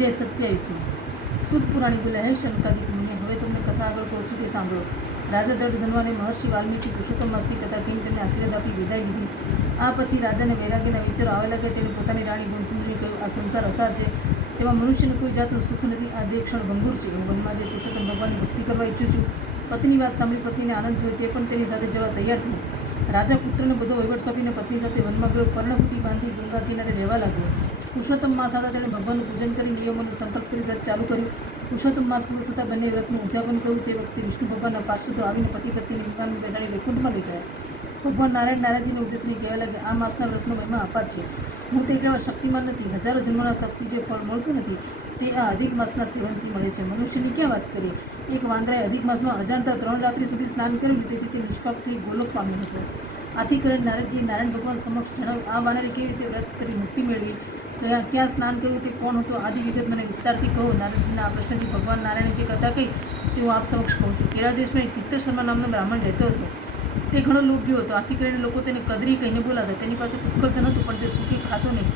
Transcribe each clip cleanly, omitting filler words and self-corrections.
જય 27 સુદ પુરાણી બોલે હે શનકાદિક મુનિ। હવે તમને કથા આગળ કહું છું તે સાંભળો। રાજા દઢ ધનવાને મહર્ષિ વાલ્મીકી પુરુષોત્તમ માસની કથા કહીને તેમને આશીર્વાદ આપી વિદાય લીધી। આ પછી રાજાને વૈરાગ્યના વિચારો આવવા લાગ્યા। તેણે પોતાની રાણી ગુણસુંદરીને કહ્યું, આ સંસાર અસાર છે, તેમાં મનુષ્યને કોઈ જાતનું સુખ નથી। આ દેહ ક્ષણ ભંગુર છે। હું વનમાં જઈ પુરુષોત્તમ ભગવાનની ભક્તિ કરવા ઈચ્છું છું। પત્ની વાત સાંભળી પત્નીને આનંદ થયો, તે પણ તેની સાથે જવા તૈયાર થઈ। રાજા પુત્રને બધો વહીવટ સોંપીને પત્ની સાથે વનમાં ગયો। પર્ણકુટી બાંધી ગંગા કિનારે રહેવા લાગ્યો। પુરુષોત્તમ માસ હતા તેણે ભગવાનનું પૂજન કરી નિયમોનો સંકલ્પ કરી વ્રત ચાલુ કર્યું। પુરુષોત્તમ માસ પૂરો થતાં બંને વ્રતનું ઉદ્યાપન કર્યું। તે વખતે વિષ્ણુ ભગવાનના પાર્ષદો આવીને પતિ પત્નીને વિમાનમાં બેસાડી વૈકુંઠમાં લઈ ગયા। ભગવાન નારાયણજીને ઉદ્દેશીને કહેવા લાગ્યા, આ માસના વ્રતનો મહિમા અપાર છે। હું તે કહેવા શક્તિમાન નથી। હજારો જન્મોના તપથી જે ફળ મળતું નથી તે આ અધિક માસના સેવનથી મળે છે। મનુષ્યની ક્યાં વાત કરીએ। એક વાંદરાએ અધિક માસમાં અજાણતા 3 રાત્રિ સુધી સ્નાન કર્યું, તેથી તે નિષ્પાપ થઈ ગોલોક પામ્યો હતો। આથી કરીને નારદજીએ નારાયણ ભગવાન સમક્ષ જણાવ્યું, આ વાનરે કેવી રીતે વ્રત કરી મુક્તિ મેળવી, ક્યાં સ્નાન કર્યું, તે કોણ હતો, આદિ વિગત મને વિસ્તારથી કહો। નારદજીના આ પ્રશ્નથી ભગવાન નારાયણે જે કથા કહી તે હું આપ સમક્ષ કહું છું। કેરળ દેશમાં એક ચિત્ત શર્મા નામનો બ્રાહ્મણ રહેતો હતો। તે ઘણો લોભ્યો હતો। આથી કરીને લોકો તેને કદરી કહીને બોલાવતા। તેની પાસે પુષ્કળ ધન હતું, પણ તે સુખી ખાતો નહીં,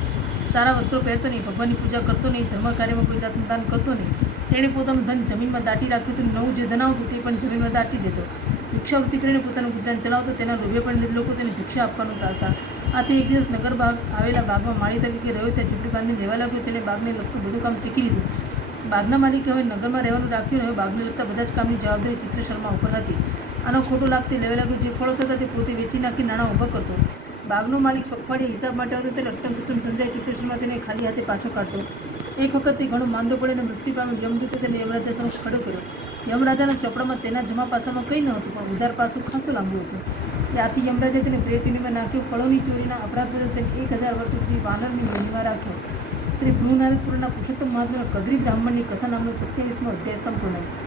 સારા વસ્ત્રો પહેરતો નહીં, ભગવાનની પૂજા કરતો નહીં, ધર્મ કાર્યમાં કોઈ જાતનું દાન કરતો નહીં। તેણે પોતાનું ધન જમીનમાં દાટી રાખ્યું હતું। નવું જે ધન આવતું તે પણ જમીનમાં દાટી દેતો। ભિક્ષાવૃત્તિ કરીને પોતાનું ગુજરાન ચલાવતો। તેના લોભે પણ લોકો તેને ભિક્ષા આપવાનું ટાળતા। આથી એક દિવસ નગર બાગ આવેલા બાગમાં માળી તરીકે રહ્યો। ત્યાં ઝૂંપડી બાંધીને રહેવા લાગ્યો। તેણે બાગને લગતું બધું કામ શીખી લીધું। બાગના માલિકે હવે નગરમાં રહેવાનું રાખ્યું રહ્યો। બાગને લગતા બધા જ કામની જવાબદારી ચિત્ર શર્મા ઉપર હતી। આનો ખોટો લાગ તે લેવા લાગ્યો। જે ફળો થતા તે પોતે વેચી નાખી નાણાં ઊભા કરતો। બાગનો માલિક પખવાડિયે હિસાબ માટે આવતો, તેને રકમ સૂત્રમ સમજાય ચિત્ર શર્મા તેને ખાલી હાથે પાછો કાઢતો। એક વખત તે ઘણો માંદો પડીને મૃત્યુ પામ્યો। યમદૂતે તેને યમરાજા સમક્ષ ખડો કર્યો। યમરાજાના ચોપડામાં તેના જમા પાસામાં કંઈ ન હતું, પણ ઉધાર પાસું ખાસું લાંબુ હતું। ત્યાંથી યમરાજે તેને પ્રેતયોનીમાં નાખ્યો। ફળોની ચોરીના અપરાધ બદલ તેને 1000 વર્ષ સુધી વાનરની યોનિમાં રાખ્યો। શ્રી ભૃહુનારદ પુરાણના પુરુષોત્તમ મહાત્માના કદરી બ્રાહ્મણની કથા નામનો 27મો અધ્યાય સંપૂર્ણ।